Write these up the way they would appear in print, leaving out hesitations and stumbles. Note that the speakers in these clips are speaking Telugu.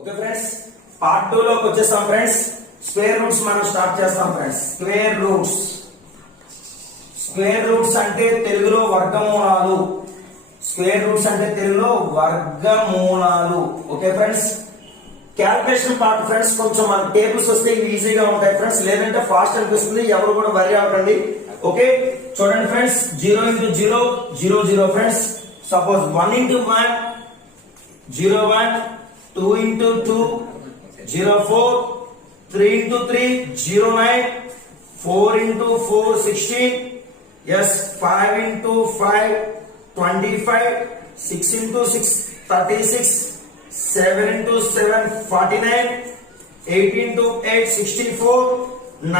ఓకే ఫ్రెండ్స్, పార్ట్ 2 లోకి వచ్చేస్తాం ఫ్రెండ్స్. స్క్వేర్ రూట్స్ మనం స్టార్ట్ చేస్తాం ఫ్రెండ్స్. స్క్వేర్ రూట్స్ అంటే తెలుగులో వర్గమూలాలు. స్క్వేర్ రూట్స్ అంటే తెలుగులో వర్గమూలాలు. Okay friends, calculation part friends కొంచెం మన టేబుల్స్ వస్తే ఇవి ఈజీగా ఉంటాయి ఫ్రెండ్స్, లేదంటే ఫాస్ట్ అనిపిస్తుంది, ఎవరు కూడా వరి అవ్వకండి. ఓకే చూడండి friends, 0 into 0 0 0 friends. Suppose 1 into 1 0 1, 2 into 2 0 4, 3 into 3 0 9, 4 into 4 16, yes 5 into 5 25, 6 into 6 36, 7 into 7 49, 8 into 8 64,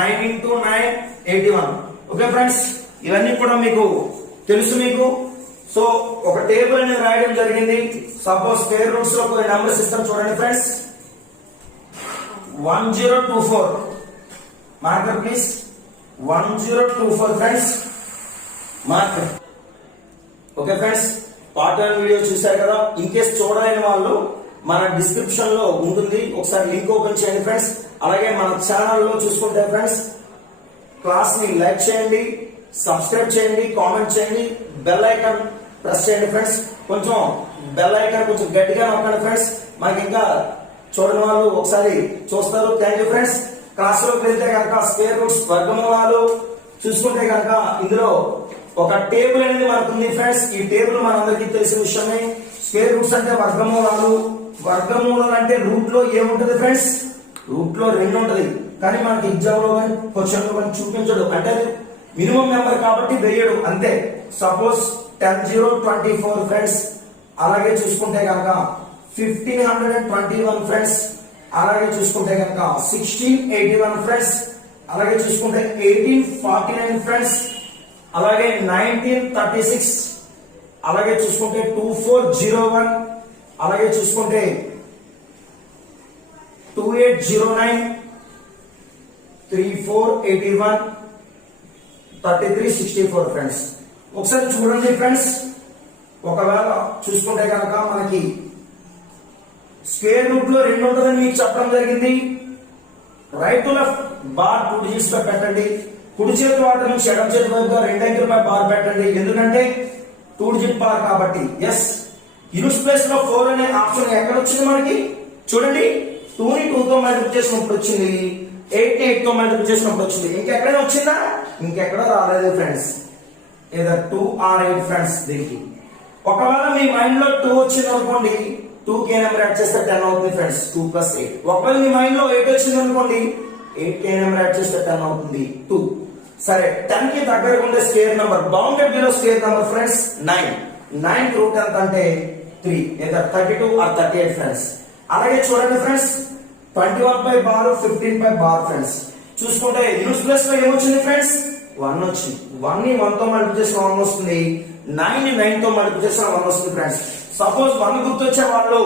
9 into 9 81. Okay friends, ఇవన్నీ కూడా మీకు తెలుసు. మీకు సో ఒక టేబుల్ అనేది రాయడం జరిగింది. సపోజ్ స్క్వేర్ రూట్స్ లో కొన్ని నంబర్స్ ఇస్తాం చూడండి friends. 1024 marker please. 1024 friends marker. Okay friends, part 1 video చూశారు కదా. ఇన్ కేస్ చూడలేని వాళ్ళు మన డిస్క్రిప్షన్ లో ఉంటుంది, ఒకసారి లింక్ ఓపెన్ చేయండి ఫ్రెండ్స్. అలాగే మన ఛానల్లో చూసుకుంటే ఫ్రెండ్స్ క్లాస్ ని లైక్ చేయండి, సబ్స్క్రైబ్ చేయండి, కామెంట్ చేయండి, బెల్ ఐకాన్ ప్రెస్ చేయండి ఫ్రెండ్స్. కొంచెం బెల్ ఐకాన్ కొంచెం గట్టిగా నొక్కండి ఫ్రెండ్స్, మనకి ఇంకా చూడని వాళ్ళు ఒకసారి చూస్తారు. Thank you friends. క్లాస్ లోకి వెళ్తే కనుక స్క్వేర్ రూట్స్ వర్గమూలాలు చూసుకుంటే కనుక ఇందులో ఒక టేబుల్ అనేది మనకు ఉంది ఫ్రెండ్స్. ఈ టేబుల్ మనందరికీ తెలిసిన విషయమే. స్క్వేర్ రూట్స్ అంటే వర్గమూలాలు. వర్గమూలాలు అంటే రూట్ లో ఏముంటది ఫ్రెండ్స్? రూట్ లో 2 ఉంటది. కానీ మనకి ఎగ్జామ్ లో కానీ క్వశ్చన్ లో కానీ చూపించడు, అంటే మినిమం నెంబర్ కాబట్టి వేయడు అంతే. Suppose 10 0 24 friends. అలాగే చూసుకుంటే కనుక 1521 ఫ్రెండ్స్. అలాగే చూసుకుంటే కనుక 1681 ఫ్రెండ్స్. అలాగే చూసుకుంటే 1849 ఫ్రెండ్స్. అలాగే 1936. అలాగే చూసుకుంటే 2401. అలాగే చూసుకుంటే 2809, 3481, 3364 ఫ్రెండ్స్. ఒకసారి చూడండి ఫ్రెండ్స్. ఒకవేళ చూసుకుంటే కనుక మనకి స్క్వేర్ రూట్ లో 2 ఉంటుందని మీకు చెప్పడం జరిగింది. Right to left bar 2 digits లో పెట్టండి. కుడి చేతి వాటి నుంచి ఎడమ చేతి వైపుగా 2 అంకెలపై బార్ పెట్టండి, ఎందుకంటే 2 డిజిట్ బార్ కాబట్టి. ఎస్, యూనిట్స్ ప్లేస్ లో 4 అనే ఆప్షన్ ఎక్కడ వచ్చింది మనకి? చూడండి, 2 ని 2 తో మల్టిప్లై చేసినప్పుడు వచ్చింది, 8 ని 8 తో మల్టిప్లై చేసినప్పుడు వచ్చింది. ఇంకెక్కడైనా వచ్చిందా? ఇంకెక్కడ రాలేదు ఫ్రెండ్స్. ఏదో 2 or 8 ఫ్రెండ్స్. దీనికి ఒకవేళ మీ మైండ్ లో 2 వచ్చింది అనుకోండి, 2 కే నెంబర్ యాడ్ చేస్తే 10 అవుతుంది ఫ్రెండ్స్. 2 + 8. ఒకవేళ మీ మైండ్ లో 8 వచ్చింది అనుకోండి, 8 కే నెంబర్ యాడ్ చేస్తే 10 అవుతుంది. 2. సరే, 10 కి దగ్గరగా ఉండే square number, bounded below square number friends 9. 9 కి రూట్ ఎంత అంటే 3, లేదా 32 or 38 ఫ్రెండ్స్. అలాగే చూడండి ఫ్రెండ్స్, 21 పై బార్, 15 పై బార్ ఫ్రెండ్స్. చూసుకుంటే యూనిట్స్ ప్లేస్ లో ఏమొచ్చింది ఫ్రెండ్స్? 1 వచ్చింది. 1 ని 1 తో మల్టిప్లై చేసిన 1 వస్తుంది. 9 ని 9 తో మల్టిప్లై చేసిన 1 వస్తుంది ఫ్రెండ్స్. సపోజ్ 1 గుర్తొచ్చే వాళ్ళు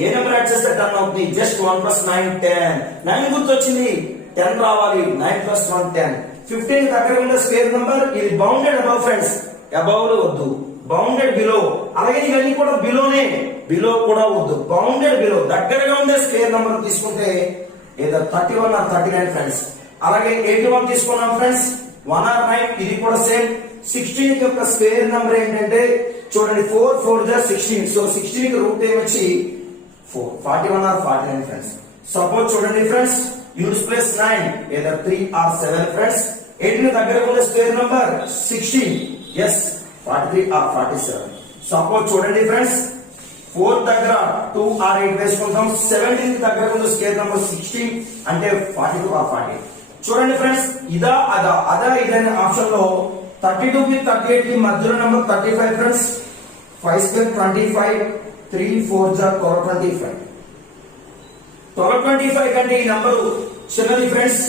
ఏ నెంబర్ యాడ్ చేస్తే 10 అవుతుంది? జస్ట్ 1 + 9 10. 9 గుర్తొచ్చింది, 10 రావాలి. 9 + 1 10. 15 దగ్గర ఉండే స్క్వేర్ నెంబర్. ఇది బౌండెడ్ అబౌవ్ ఫ్రెండ్స్. అబౌవ్ లో వద్దు, బౌండెడ్ బిలో. అలాగే ఇవన్నీ కూడా బిలోనే, బిలో కూడా వద్దు, బౌండెడ్ బిలో. దగ్గరగా ఉండే స్క్వేర్ నెంబర్ తీసుకుంటే ఏదో 31 or 39 ఫ్రెండ్స్. అలాగే 81 తీసుకున్నాం ఫ్రెండ్స్, 1 or 9. ఇది కూడా సేమ్. 16 యొక్క స్క్వేర్ నెంబర్ ఏంటంటే చూడండి, 4 4 16. సో 16 కి రూట్ ఏమొచ్చి 4, 41 or 49 ఫ్రెండ్స్. సపోజ్ చూడండి ఫ్రెండ్స్, యూనిట్స్ ప్లేస్ 9, ఏదో 3 or 7 ఫ్రెండ్స్. 8 కి దగ్గరగా ఉండే square number 16. Yes, 43 or 47. Suppose చూడండి ఫ్రెండ్స్, 4 దగ్గర 2 or 8 వేసుకుంటాం. 17 కి దగ్గర ఉన్న స్క్వేర్ నెంబర్ 16 అంటే 42 or 40. చూడండి ఫ్రెండ్స్, ఇదా అదా, అదా ఇదనే ఆప్షన్ లో 32 కి 38 కి మధ్యలో నెంబర్ 35 ఫ్రెండ్స్. 5 square 25, 3 4 12 25. 1225 కంటే ఈ నంబర్ చిన్నది ఫ్రెండ్స్.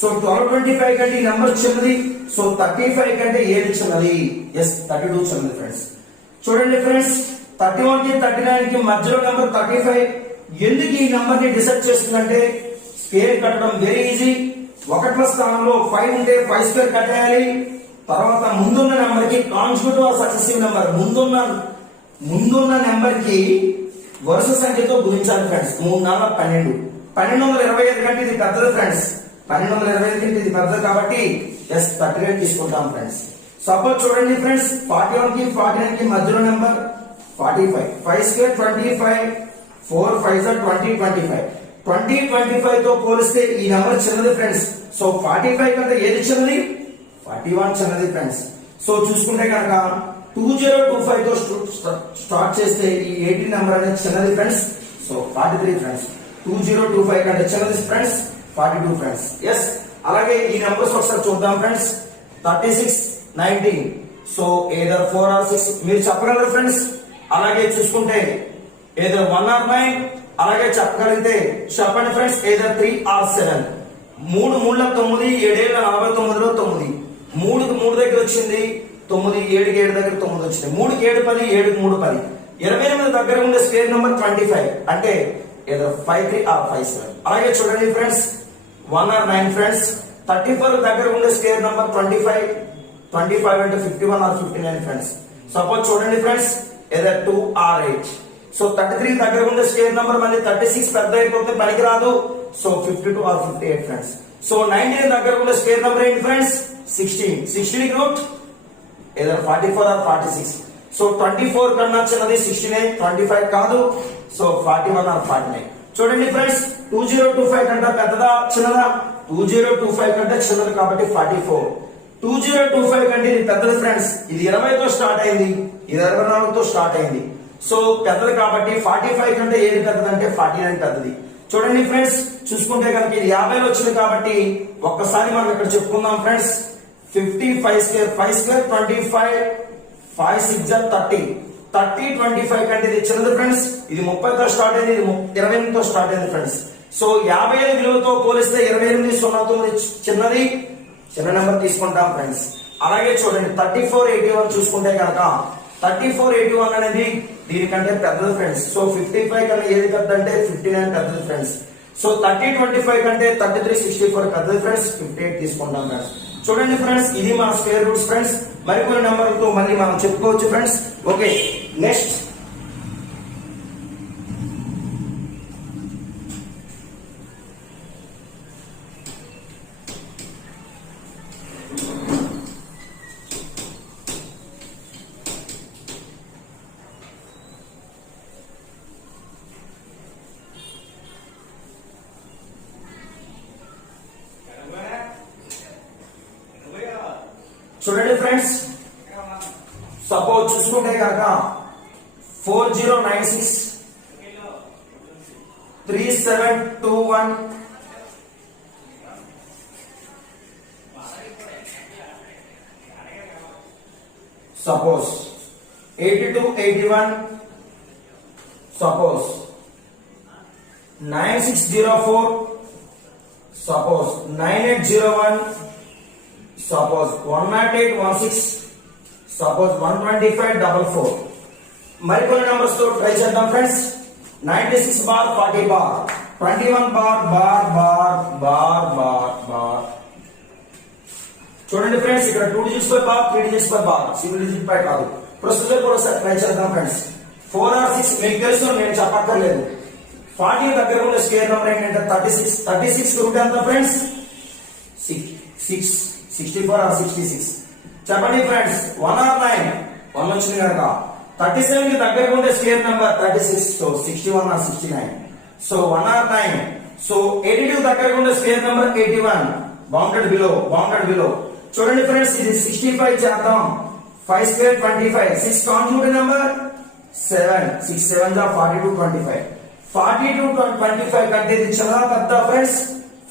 సో 1225 కంటే ఈ నంబర్ చిన్నది. సో 35 కంటే ఏది చిన్నది? ఎస్, 32 చిన్నది ఫ్రెండ్స్. చూడండి ఫ్రెండ్స్, 31 కి 39 కి మధ్యలో నెంబర్ 35. ఎందుకు ఈ నంబర్ ని డిసైడ్ చేస్తుందంటే స్క్వేర్ కట్టడం వెరీ ఈజీ. 1 స్థానంలో 5 ఉంటే 5 స్క్వేర్ కట్టేయాలి. తర్వాత ముందున్న నెంబర్ కి కాన్స్టిట్యూటివ్ ఆర్ సక్సెసివ్ నెంబర్, ముందున్న నెంబర్ కి వరుస సంఖ్యతో గుణించాలి ఫ్రెండ్స్. 3 4 12. 1225 కంటే ఇది పెద్దది ఫ్రెండ్స్. 1225 కంటే ఇది పెద్దది కాబట్టి ఎస్ 39 తీసుకుంటాం ఫ్రెండ్స్. సపోజ్ చూడండి ఫ్రెండ్స్, 41 కి 49 కి మధ్యలో నెంబర్ 45. 5 స్క్వేర్ 25, 4 5 20 25. 20 25 తో పోలిస్తే ఈ నెంబర్ చిన్నది ఫ్రెండ్స్. సో 45 కంటే ఏది చిన్నది? 41 చిన్నది ఫ్రెండ్స్. సో చూసుకుంటే కనుక 2025 తో స్టార్ట్ చేస్తే ఈ 18 నెంబర్ అనేది చిన్నది ఫ్రెండ్స్. So 43 friends. 2025 కంటే చిన్నది ఫ్రెండ్స్ 42 ఫ్రెండ్స్. ఎస్ అలాగే ఈ నెంబర్స్ ఒకసారి చూద్దాం ఫ్రెండ్స్. 36 19. సో ఏదర్ 4 or 6 మీరు చెప్పగలరు ఫ్రెండ్స్. అలాగే చూసుకుంటే ఏదర్ 1 or 9. అలాగే చెప్పగలిగితే చెప్పండి ఫ్రెండ్స్. Either 3 or 7. 3 3 9, 7 49లో 9. 3కి 3 దగ్గర వచ్చింది 9, 7కి 7 దగ్గర 9 వచ్చింది. 3కి 7 10, 7కి 3 10. 28 దగ్గర ఉండే స్క్వేర్ నెంబర్ 25 అంటే ఏదో 5 3 or 5 7. అలాగే చూడండి ఫ్రెండ్స్ 1 or 9 ఫ్రెండ్స్. 34 దగ్గర ఉండే స్క్వేర్ నెంబర్ 25 అంటే 51 or 59 ఫ్రెండ్స్. సపోజ్ చూడండి ఫ్రెండ్స్ ఏదో 2 or 8. సో 33 దగ్గర ఉండే స్క్వేర్ నెంబర్ మళ్ళీ 36 పెద్ద అయిపోతే పనికి రాదు. So 52 or 58 friends. సో 19 దగ్గర ఉండే స్క్వేర్ నెంబర్ ఏంటి ఫ్రెండ్స్? 16. 16 కి రూట్ ఏదో 44 or 46. సో 24 కన్నా చిన్నది 16, 25 కాదు. So 41 or 49. చూడండి ఫ్రెండ్స్ 2025 కంటే పెద్దదా చిన్నదా? 2025 కంటే చిన్నది కాబట్టి 44. 2025 కంటే ఇది పెద్దది ఫ్రెండ్స్. ఇది 20 తో స్టార్ట్ అయింది, ఇది 24 తో స్టార్ట్ అయింది. సో పెద్దది కాబట్టి 45 కంటే ఏది పెద్దది అంటే 49 పెద్దది. చూడండి ఫ్రెండ్స్ చూసుకుంటే కనుక ఇది 50లో వచ్చింది కాబట్టి ఒక్కసారి మనం ఇక్కడ చెప్పుకుందాం ఫ్రెండ్స్. 55 square 5 square 25, 5 6 30. 30 25 కంటే ఇది చిన్నది ఫ్రెండ్స్. ఇది 30 తో స్టార్ట్ అయింది, ఇది 28 తో స్టార్ట్ అయింది ఫ్రెండ్స్. సో 55 విలువతో పోలిస్తే 28 09 చిన్నది, చిన్న నెంబర్ తీసుకుంటాం ఫ్రెండ్స్. అలాగే చూడండి 34 81 చూసుకుంటే కనుక 34 81 అనేది దీనికంటే పెద్దది ఫ్రెండ్స్. సో 55 కన్నా ఏది పెద్ద అంటే 59 పెద్దది ఫ్రెండ్స్. సో 30 25 కంటే 33 64 పెద్దది ఫ్రెండ్స్. 58 తీసుకుంటాం ఫ్రెండ్స్. చూడండి ఫ్రెండ్స్ ఇది మన స్క్వేర్ రూట్స్ ఫ్రెండ్స్. మరికొన్ని నెంబర్లతో మళ్ళీ మనం చెప్పుకోవచ్చు ఫ్రెండ్స్. ఓకే నెక్స్ట్ చూడండి ఫ్రెండ్స్ సపోజ్ చూసుకుంటే కనుక 4096 3721 suppose 8281 suppose 9604 suppose 9801 suppose 10816 suppose 12544. మరికొన్ని నెంబర్స్ తో ట్రై చేద్దాం friends. 96 bar 40 bar 21 bar bar bar bar bar bar. చూడండి ఫ్రెండ్స్ ఇక్కడ 2 డిజిట్స్ పై బార్ 3 డిజిట్స్ పై బార్ సింగిల్ డిజిట్ పై కాదు. ప్రొసీజర్ కూడా ఒకసారి ట్రై చేద్దాం ఫ్రెండ్స్. 4 or 6 మీకు తెలుసు, నేను చెప్పక్కర్లేదు. 40 దగ్గర ఉన్న స్క్వేర్ నెంబర్ ఏంటంటే 36. 36 రూట్ ఎంత ఫ్రెండ్స్? 6 64 or 66. చెప్పండి ఫ్రెండ్స్ 1 or 9 1 వచ్చింది కనుక 37 కి దగ్గర ఉండే square number 36. So 61 or 69. So 1 or 9. So 82 దగ్గర ఉండే స్క్వేర్ నెంబర్ 81. Bounded below. చూడండి ఫ్రెండ్స్ ఇది 65 చేద్దాం. 5 స్క్వేర్ 25. 6 complementary number 7. 6 7 42 25. 42 25 కంటే ఇది చిన్నదా పెద్ద ఫ్రెండ్స్?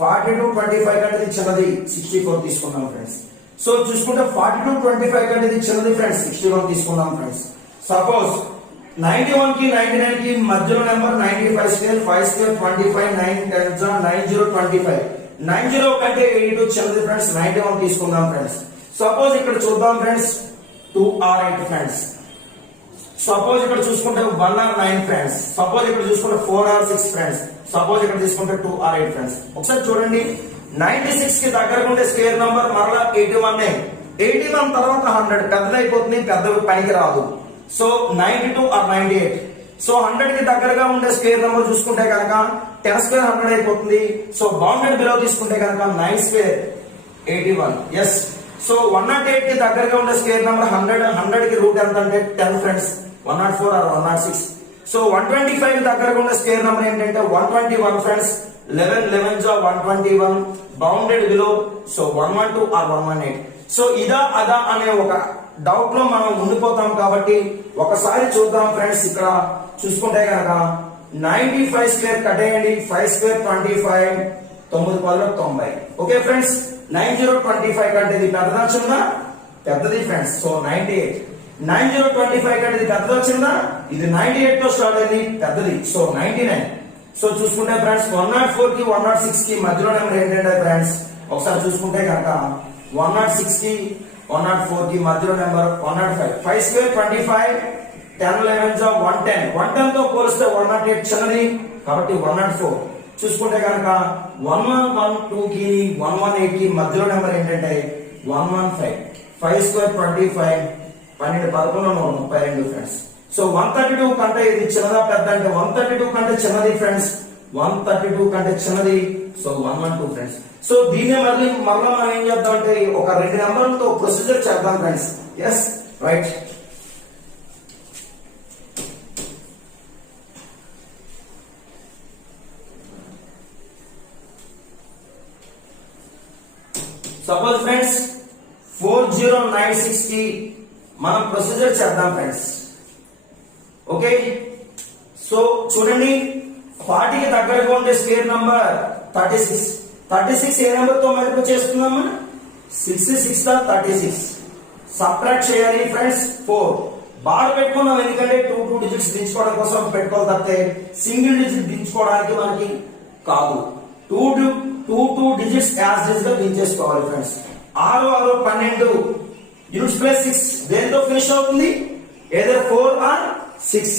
42 25 కంటే ఇది చిన్నది 64 తీసుకున్నాం ఫ్రెండ్స్. సో చూసుకుంటే 42 25 కంటే ఇది చిన్నది ఫ్రెండ్స్ 61 తీసుకున్నాం ఫ్రెండ్స్. సపోజ్ 91 కి 99 కి మధ్యలో నెంబర్ 95 స్క్వేర్ 5 స్క్వేర్ 25 9 10 90 25. 90 కంటే 82 చిన్నది ఫ్రెండ్స్ 91 తీసుకుందాం ఫ్రెండ్స్. సపోజ్ ఇక్కడ చూద్దాం ఫ్రెండ్స్ 2 or 8 ఫ్రెండ్స్. సపోజ్ ఇక్కడ చూసుకుంటే 1 or 9 ఫ్రెండ్స్. సపోజ్ ఇక్కడ చూసుకుంటే 4 or 6 ఫ్రెండ్స్. సపోజ్ ఇక్కడ తీసుకుంటే 2 or 8 ఫ్రెండ్స్. ఒకసారి చూడండి 96 కి దగ్గర ఉండే స్క్వేర్ నంబర్ మరలా 81. 81 తర్వాత 100 పెద్దదైపోతుంది, పెద్ద పనికి రాదు. So 92 are 98. సో 100 కి దగ్గరగా ఉండే స్క్వేర్ నెంబర్ చూసుకుంటే కనుక 10 స్క్వేర్ 100 అయిపోతుంది. సో బౌండెడ్ బిలో తీసుకుంటే కనుక 9 స్క్వేర్ 81. ఎస్. సో 108 కి దగ్గరగా ఉండే స్క్వేర్ నెంబర్ 100 కి రూట్ ఎంత అంటే 10 ఫ్రెండ్స్, 104 ఆర్ 106. సో 125 కి దగ్గరగా ఉండే స్క్వేర్ నెంబర్ ఏంటంటే 121 ఫ్రెండ్స్, 11 జా 121 bounded below. So 112 or 118. So ఇదా అదా అనే ఒక డౌట్ లో మనం ఉండిపోతాం కాబట్టి ఒకసారి చూద్దాం ఫ్రెండ్స్. ఇక్కడ చూసుకుంటే కనుక 95 స్క్వేర్ కట్టేయండి, 5 స్క్వేర్ 25, 9 పదులు 90. ఓకే ఫ్రెండ్స్, 9025 కంటే ఇది పెద్దదా చిన్నదా? పెద్దది ఫ్రెండ్స్. సో 98. 9025 కంటే ఇది పెద్దదా చిన్నదా? ఇది 98 తో స్టార్ట్ అయింది, పెద్దది. సో 99. సో చూసుకుంటే ఫ్రెండ్స్ 104 కి 106 కి మధ్యలో నెంబర్ ఏంటంటే ఫ్రెండ్స్ ఒకసారి చూసుకుంటే కనుక 106 కి 104 కి మధ్యలో నెంబర్ 105. 5 స్క్వేర్ 25, 10 11 జా 110. 110 తో పోలిస్తే 108 చిన్నది కాబట్టి 104. చూసుకుంటే కనుక 1112 కి 118 కి మధ్యలో నెంబర్ ఏంటంటే 115. 5 స్క్వేర్ 25, 12 11 32 ఫ్రెండ్స్. సో 132 కంటే ఇది చిన్నదా పెద్ద అంటే 132 కంటే చిన్నది ఫ్రెండ్స్, 132 కంటే చిన్నది. So 112 friends. సో దీన్ని మళ్ళీ మనం ఏం చేద్దాం అంటే ఒక 2 నెంబర్లతో ప్రొసీజర్ చేద్దాం friends. Yes right. Suppose friends 4096 కి మనం ప్రొసీజర్ చేద్దాం ఫ్రెండ్స్. ఓకే. సో చూడండి 40 కి దగ్గరగా ఉండే స్క్వేర్ నంబర్ 36. 36 ఏ నెంబర్ తో మల్టిప్లై చేస్తున్నాం? 66 దా 36. సబ్ట్రాక్ట్ చేయాలి ఫ్రెండ్స్. 4 బార్ పెట్టుకున్నాం ఎందుకంటే 2 డిజిట్స్ దించుకోవడం కోసం పెట్టుకోవాలి తప్పితే సింగిల్ డిజిట్ దించుకోవడానికి మనకి కాదు. 2 డిజిట్స్ యాజ్ డిజిట్ గా దించేసుకోవాలి ఫ్రెండ్స్. 6 6 12 యూనిట్స్ ప్లస్ 6 దేంతో ఫినిష్ అవుతుంది? ఏదో 4 ఆర్ 6.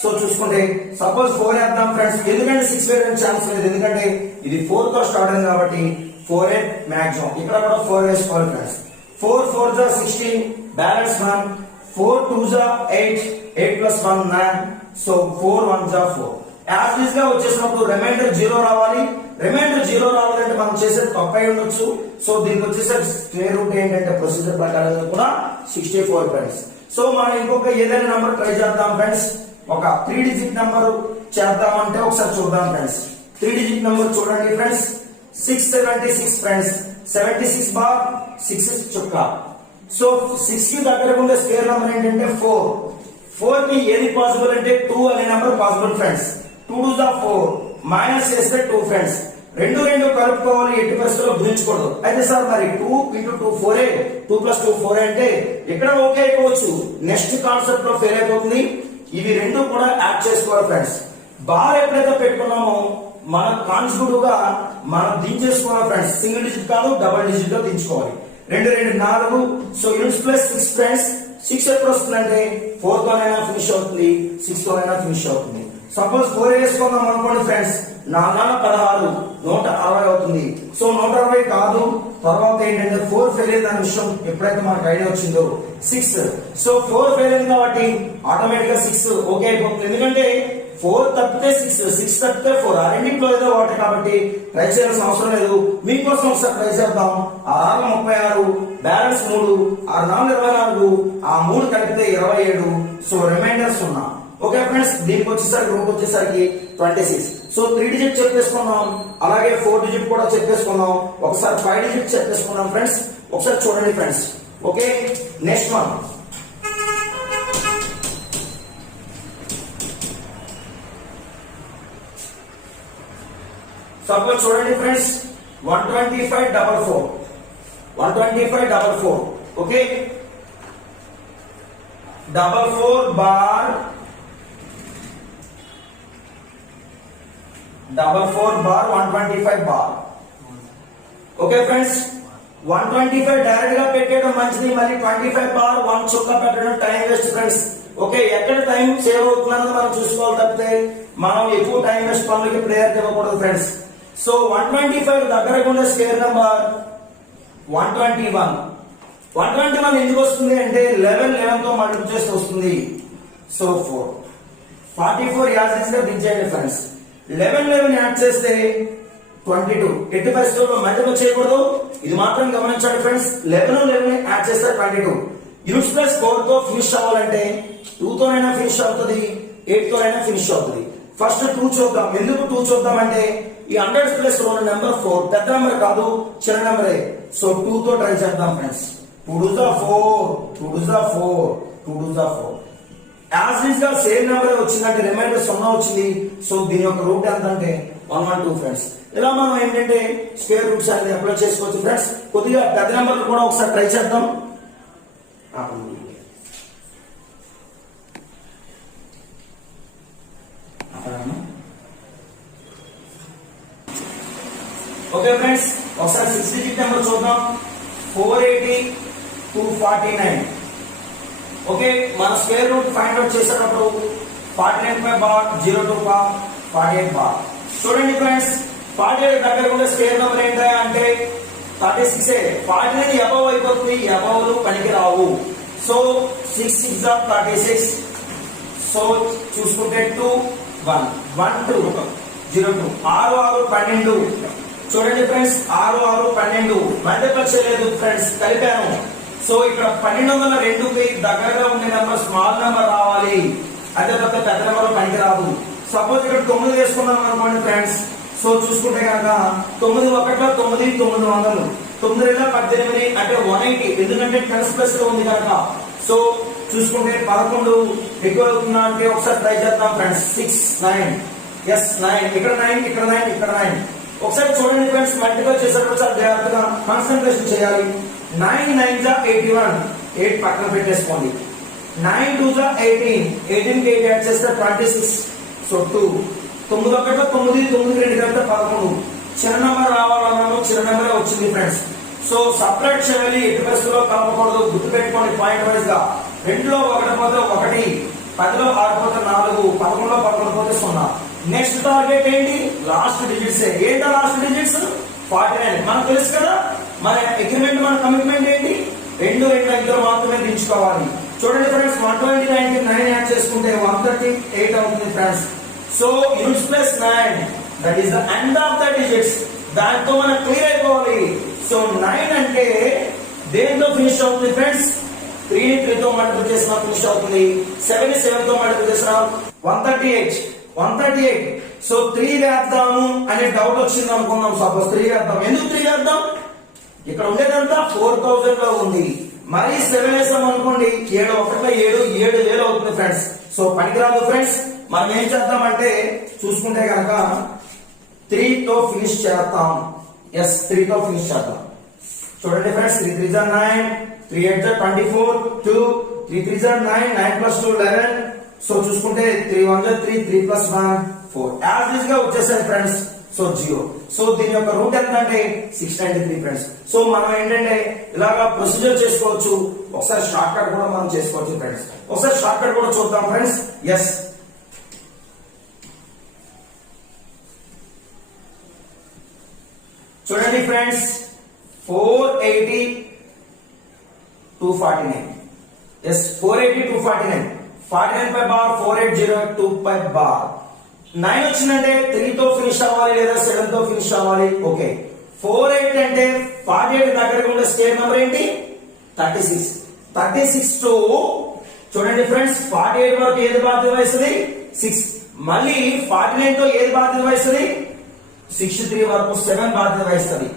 సో చూసుకుంటే సపోజ్ 4 వేద్దాం ఫ్రెండ్స్, ఎందుకంటే 6 వేయడానికి ఛాన్స్ లేదు, ఎందుకంటే ఇది 4 తో స్టార్ట్ అయింది కాబట్టి 4 మాక్సిమం. ఇక్కడ కూడా 4 వేసుకోవాలి ఫ్రెండ్స్. 4 4 జా 16, బ్యాలెన్స్ 1. 4 2 జా 8, 8 ప్లస్ 1 9. సో 4 1 జా 4. యాజ్ ఈజ్ గా వచ్చేసినప్పుడు రిమైండర్ 0 రావాలి. రిమైండర్ 0 రావాలంటే మనం చేసేది తప్పు అయి ఉండొచ్చు. సో దీనికి వచ్చేసరికి స్క్వేర్ రూట్ ఏంటంటే ప్రొసీజర్ ప్రకారం కూడా 64 ఫ్రెండ్స్. సో మనం ఇంకొక ఏదైనా నెంబర్ ట్రై చేద్దాం ఫ్రెండ్స్. ఒక 3 డిజిట్ నెంబర్ చేద్దామంటే ఒకసారి చూద్దాం ఫ్రెండ్స్. 3 డిజిట్ నెంబర్ చూడండి ఫ్రెండ్స్. 676 ఫ్రెండ్స్. 76 బార్ 6 చుక్క. సో 6 కి దగ్గరగా ఉండే స్క్వేర్ నెంబర్ ఏంటంటే 4. 4 కి ఏది పాసిబుల్ అంటే 2 అనే నెంబర్ పాసిబుల్ ఫ్రెండ్స్. 2 2 జా 4, మైనస్ చేస్తే 2 ఫ్రెండ్స్. 2 2 కలుపుకోవాలి, ఎట్టి పరిస్థితుల్లో గురించకూడదు. అయితే సార్ మరి 2 × 2 4 2 + 2 4 అంటే ఇక్కడ ఓకే అయిపోవచ్చు, నెక్స్ట్ కాన్సెప్ట్ లో ఫెయిల్ అయిపోతుంది. ఇవి రెండు కూడా యాడ్ చేసుకోవాలి ఫ్రెండ్స్. బార్ ఎప్పుడైతే పెట్టుకున్నామో మన కాన్స్టిట్యూటివ్ గా మనం దించేసుకోవాలి ఫ్రెండ్స్. సింగిల్ డిజిట్ కాదు, డబుల్ డిజిట్ లో దించుకోవాలి. 2 2 4. So units plus 6 friends. 6 ఎప్పుడు వస్తుందంటే 4 తోనైనా ఫినిష్ అవుతుంది, 6 తోనైనా ఫినిష్ అవుతుంది. సపోజ్ 4 వేసుకుందాం అనుకోండి ఫ్రెండ్స్, 4 16 160 అవుతుంది. సో 160 కాదు, తర్వాత ఏంటంటే 4 ఫెయిల్ అయింది అనే విషయం ఎప్పుడైతే మనకు ఐడియా వచ్చిందో 6. సో 4 ఫెయిల్ అయింది కాబట్టి ఆటోమేటిక్ గా 6 ఓకే అయిపోతుంది. ఎందుకంటే 4 తప్పితే 6 తప్పితే 4 ఆ రెండింటిలో ఏదో ఒకటి కాబట్టి ట్రై చేయాల్సిన అవసరం లేదు. మీకోసం ఒకసారి ట్రై చేద్దాం. 6 36, బ్యాలెన్స్ 3, 6 4 24, ఆ 3 కలిపితే 27. So remainder 0. ఓకే ఫ్రెండ్స్, దీనికి వచ్చేసరికి రూట్ వచ్చేసరికి 26. సో 3 డిజిట్ చెప్పేసుకున్నాం, అలాగే 4 డిజిట్ కూడా చెప్పేసుకున్నాం. ఒకసారి 5 డిజిట్ చెప్పేసుకున్నాం ఫ్రెండ్స్. ఒకసారి చూడండి friends. Okay, next one. Suppose చూడండి friends 125 44. Okay, 44 bar 125 bar. Okay friends, 125 direct గా పెట్టడం మంచిది, మళ్ళీ 25 బార్ 1 చుక్క పెట్టడం టైం వేస్ట్ ఫ్రెండ్స్. ఓకే, ఎక్కడ టైం సేవ్ అవుతుందని మనం చూసుకోవాలి తప్పితే మనం ఎక్కువ టైం వేస్ట్ పనులకి ప్రేయర్ ఇవ్వకూడదు ఫ్రెండ్స్. సో 125 దగ్గరగా ఉండే స్క్వేర్ నెంబర్ 121. 121 ఎందుకు వస్తుంది అంటే 11 తో మల్టిప్లై చేస్తే వస్తుంది. సో 4 44 యాజ్ ఇస్ గా బిగ్ చేయండి ఫ్రెండ్స్. 11 యాడ్ చేస్తే 22. ఎట్టి పరిస్థితుల్లో మల్టిపుల్ చేయకూడదు, ఇది మాత్రం గమనించండి ఫ్రెండ్స్. 11 యాడ్ చేస్తే 22. యూనిట్స్ ప్లస్ 4 తో ఫినిష్ అవ్వాలంటే 2 తోనైనా ఫినిష్ అవుతుంది, 8 తోనైనా ఫినిష్ అవుతుంది. ఫస్ట్ 2 చూద్దాం. ఎందుకు 2 చూద్దాం అంటే ఈ 100 ప్లస్ రోల్ నెంబర్ 4 పెద్ద నెంబర్ కాదు, చిన్న నెంబరే. సో 2 తో ట్రై చేద్దాం ఫ్రెండ్స్. 2 2 4 2 2 4 2 2 4 యాజ్ ఈజ్ గా సేమ్ నెంబర్ వచ్చిందంటే రిమైండర్ 0 వచ్చింది. సో దీని యొక్క రూట్ ఎంత అంటే 1 1 2 ఫ్రెండ్స్. ఇలా మనం ఏంటంటే స్క్వేర్ రూట్స్ అనేది అప్లై చేసుకోవచ్చు ఫ్రెండ్స్. కొద్దిగా పెద్ద నెంబర్లు కూడా ఒకసారి ట్రై చేద్దాం. ఓకే ఫ్రెండ్స్, ఒకసారి 6 డిజిట్ నెంబర్ చూద్దాం. 480 249. ఓకే, మన స్క్వేర్ రూట్ ఫైండ్ అవుట్ చేసేటప్పుడు 49 బార్ 02 బార్ 48 బార్. చూడండి ఫ్రెండ్స్, 48 దగ్గర ఉండే స్క్వేర్ నెంబర్ ఏంటా అంటే 36. 49 అబవ్ అయిపోతుంది, అబవ్లు పనికి రావు. సో 6 6 36. సో చూసుకుంటే 2 1 1 2 02 6 6 12. చూడండి ఫ్రెండ్స్, 6 6 12 మల్టిప్లై చేయలేదు ఫ్రెండ్స్, కలిపాను. సో ఇక్కడ 1202కి దగ్గరగా ఉండే నెంబర్ స్మాల్ నెంబర్ రావాలి, అదే తప్ప పెద్ద నెంబర్ పనికి రాదు. సపోజ్ ఇక్కడ 9 వేసుకున్నాం అనుకోండి ఫ్రెండ్స్. సో చూసుకుంటే కనుక 9 1 9 900 9 18 అంటే 180, ఎందుకంటే 10 ప్లస్ లో ఉంది కనుక. సో చూసుకుంటే 11 ఎక్కువ అవుతుందా అంటే ఒకసారి ట్రై చేద్దాం ఫ్రెండ్స్. 6 9 ఎస్ 9 ఇక్కడ 9 ఇక్కడ 9 ఇక్కడ 9. ఒకసారి చూడండి ఫ్రెండ్స్, మల్టిప్లై చేసేటప్పుడు చాలా జాగ్రత్తగా కాన్సన్ట్రేషన్ చేయాలి. 9 9 81, 8 పక్కన పెట్టేసుకోండి. 9 2 18, 18 కి 8 యాడ్ చేస్తే 26. సో 2 9 1 9 9 2 కలిపితే 11. చిన్న నెంబర్ రావాలన్నాము, చిన్న నెంబర్ వచ్చింది ఫ్రెండ్స్. సో సపరేట్ చేయాలి, ఎట్టి పరిస్థితుల్లో కలపకూడదు, గుర్తు పెట్టుకోండి పాయింట్ వైజ్ గా. 2లో 1 పోతే 1, 10లో 6 పోతే 4, 11లో 11 పోతే 0. నెక్స్ట్ టార్గెట్ ఏంటి? Last digits. ఏంటో లాస్ట్ డిజిట్స్ 49. మనకు తెలుసు కదా మన అగ్రిమెంట్, మన కమిట్మెంట్ ఏంటి? 2 అంకెలు మాత్రమే దించుకోవాలి. చూడండి ఫ్రెండ్స్, 129 కి 9 యాడ్ చేసుకుంటే 138 అవుతుంది friends. So units plus 9 that is the end of the digits. దాంతో మనం క్లియర్ అయిపోవాలి. సో 9 అంటే దేంతో ఫినిష్ అవుతుంది ఫ్రెండ్స్? 3 ని 3 తో మల్టిప్లై చేసినా ఫినిష్ అవుతుంది. 7 ని 7 తో మల్టిప్లై చేసినా 138. 138. సో 3 వేద్దాము అనే డౌట్ వచ్చింది అనుకున్నాం. సపోజ్ 3 వేద్దాం. ఎందుకు 3 వేద్దాం? ఇక్కడ ఉండేదంతా 4000 లో ఉంది. మరి 7 వేసాం అనుకోండి, 7 1 7 7000 అవుతుంది ఫ్రెండ్స్. సో పనికిరాదు ఫ్రెండ్స్. మనం ఏం చేద్దామంటే చూసుకుంటే కనుక 3 తో ఫినిష్ చేద్దాం. ఎస్ 3 తో ఫినిష్ చేద్దాం. చూడండి ఫ్రెండ్స్, 3 3 9, 3 8 24, 2 3 3 9, 9 plus 2 11. సో చూసుకుంటే 3 1 3, 3 plus 1 4. యాజ్ ఈజ్ గా వచ్చేసాయి ఫ్రెండ్స్. సో 0. సో దీని యొక్క రూట్ ఎంత అంటే 693 ఫ్రెండ్స్. సో మనం ఏంటంటే ఇలాగా ప్రొసీజర్ చేసుకోవచ్చు. ఒకసారి షార్ట్ కట్ కూడా మనం చేసుకోవచ్చు ఫ్రెండ్స్. ఒకసారి షార్ట్ కట్ కూడా చూద్దాం ఫ్రెండ్స్. ఎస్ చూడండి ఫ్రెండ్స్, 480 249. ఎస్ 480 249. 49 పై బార్ 480 2 పై బార్. 9 వచ్చిందంటే 3 తో ఫినిష్ అవ్వాలి లేదా 7 తో ఫినిష్ అవ్వాలి. ఓకే, 48 అంటే 48 దగ్గరగా ఉండే స్క్వేర్ నెంబర్ ఏంటి? 36. 36 తో చూడండి ఫ్రెండ్స్, 48 వరకు ఏది బాధ్యత వహిస్తుంది? 6. మళ్ళీ 49 తో ఏది బాధ్యత వహిస్తుంది? 63 వరకు 7 బాధ్యత వహిస్తుంది.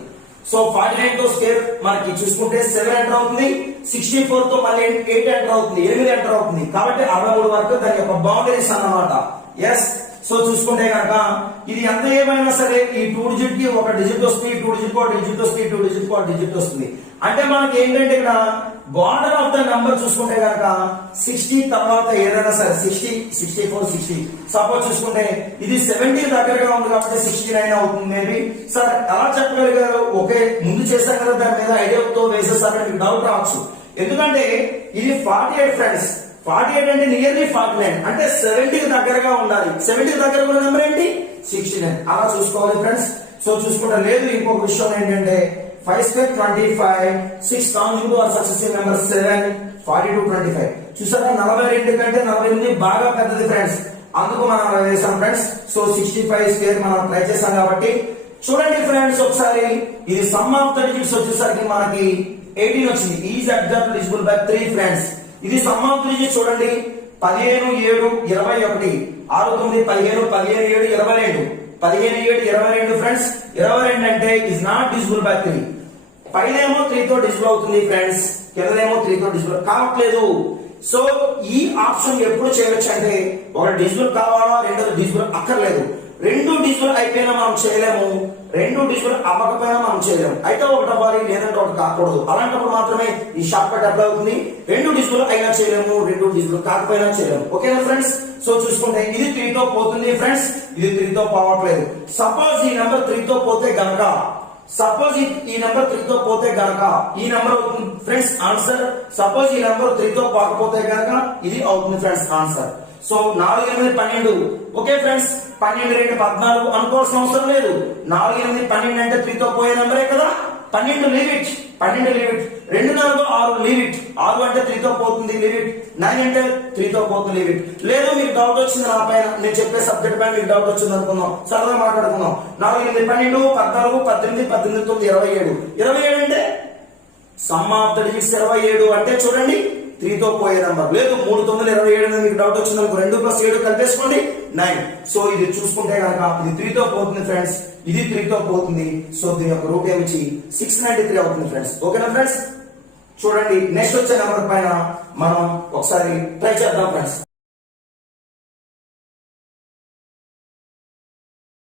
సో 49 తో స్క్వేర్ మనకి చూసుకుంటే 7 ఎంటర్ అవుతుంది. 64 తో మళ్ళీ 8 ఎంటర్ అవుతుంది, 8 ఎంటర్ అవుతుంది. కాబట్టి 63 వరకు దాని యొక్క బౌండరీస్ అన్నమాట. ఎస్ సో చూసుకుంటే కనుక ఇది ఎంత ఏమైనా సరే ఈ 2 డిజిట్ కి ఒక డిజిట్ వస్తుంది, 2 డిజిట్ కి ఒక డిజిట్ వస్తుంది, 2 డిజిట్ కి ఒక డిజిట్ వస్తుంది. అంటే మనకి ఏంటంటే ఇక్కడ బార్డర్ ఆఫ్ ద నంబర్ చూసుకుంటే కనుక 60 తర్వాత ఏదైనా సరే 60 64 60. సపోజ్ చూసుకుంటే ఇది 70 దగ్గరగా ఉంది కాబట్టి 69 అవుతుంది. మేబీ సార్ అలా చెప్పగలిగారు. ఓకే, ముందు చేశాం కదా, దాని మీద ఐడియాతో వేసేసారని మీకు డౌట్ రావచ్చు. ఎందుకంటే ఇది 48 ఫ్రెండ్స్. 48 అంటే నియర్లీ 49 అంటే 70 కి దగ్గరగా ఉండాలి. 70 కి దగ్గర ఉన్న నెంబర్ ఏంటి? 69. అలా చూసుకోవాలి ఫ్రెండ్స్. సో చూసుకుంటే లేదు, ఇంకొక విషయం ఏంటంటే 5 square 25, 6 consecutive or successive numbers 7, 42 25. చూసారా 42 కంటే 48 బాగా పెద్దది ఫ్రెండ్స్, అందుకు మనం అలా వేసాం ఫ్రెండ్స్. సో 65 స్క్వేర్ మనం ట్రై చేసాం కాబట్టి చూడండి ఫ్రెండ్స్ ఒకసారి ఇది సమ్ ఆఫ్ ద డిజిట్స్ వచ్చేసరికి మనకి 18 వచ్చింది. Is exact divisible by 3 friends. ఇది సమ్ ఆఫ్ ద డిజిట్స్ చూడండి 15 7 21 6 9 15 15 7 22 15 7 22 ఫ్రెండ్స్. 22 అంటే ఇస్ నాట్ డివిజిబుల్ బై 3. పైనేమో 3 తో డివిజిబుల్ అవుతుంది ఫ్రెండ్స్, కిందనేమో 3 తో డివిజిబుల్ కావట్లేదు. సో ఈ ఆప్షన్ ఎప్పుడు చేయవచ్చు అంటే ఒక డిజిబుల్ కావాలా, రెండోది డిజిబుల్ అక్కర్లేదు. రెండు డిజిబుల్ అయిపోయినా మనం చేయలేము, రెండు డిజిబుల్ అవ్వకపోయినా మనం చేయలేము. అయితే ఒకటి అవ్వాలి లేదంటే ఒకటి కాకూడదు. అలాంటప్పుడు మాత్రమే ఈ షార్ట్ కట్ అప్లై అవుతుంది. రెండు డిజిబుల్ అయినా చేయలేము, రెండు డిజిబుల్ కాకపోయినా చేయలేము. ఓకేనా ఫ్రెండ్స్? సో చూసుకుంటే ఇది 3 తో పోతుంది ఫ్రెండ్స్, ఇది 3 తో పోవట్లేదు. సపోజ్ ఈ నెంబర్ 3 తో పోతే గనక, సపోజ్ ఈ నెంబర్ 3 తో పోతే గనక ఈ నెంబర్ అవుతుంది ఫ్రెండ్స్ ఆన్సర్. సపోజ్ ఈ నెంబర్ 3 తో పోకపోతే గనక ఇది అవుతుంది friends answer. So 4 8 12. Okay friends, 12 2 14 అనుకోవాల్సిన అవసరం లేదు. 4 8 12 అంటే 3 తో పోయే నెంబరే కదా. 12 leave it, 12 leave it. 2 4 6 leave it. 6 అంటే 3 తో పోతుంది లీవ్ ఇట్. 9 అంటే 3 తో పోతుంది లీవ్ ఇట్. లేదు మీకు డౌట్ వచ్చింది నా పైన, నేను చెప్పే సబ్జెక్ట్ పైన మీకు డౌట్ వచ్చింది అనుకుందాం, సరదా మాట్లాడుకుందాం. 4 8 12 14 18 18 9 27. 27 అంటే సమ్ ఆఫ్ ద డిజిట్స్ 27 అంటే చూడండి 3 తో పోయే నెంబర్. లేదు 3 9 27 అనేది మీకు డౌట్ వచ్చింది అనుకో, 2 + 7 కలిపేసుకోండి 9. సో ఇది చూసుకుంటే కనుక ఇది 3 తో పోతుంది ఫ్రెండ్స్, ఇది 3 తో పోతుంది. సో దీని యొక్క రూట్ ఏమిచ్చి 693 అవుతుంది ఫ్రెండ్స్. ఓకేనా ఫ్రెండ్స్? చూడండి నెక్స్ట్ వచ్చే నెంబర్ పైన మనం ఒకసారి ట్రై చేద్దాం ఫ్రెండ్స్.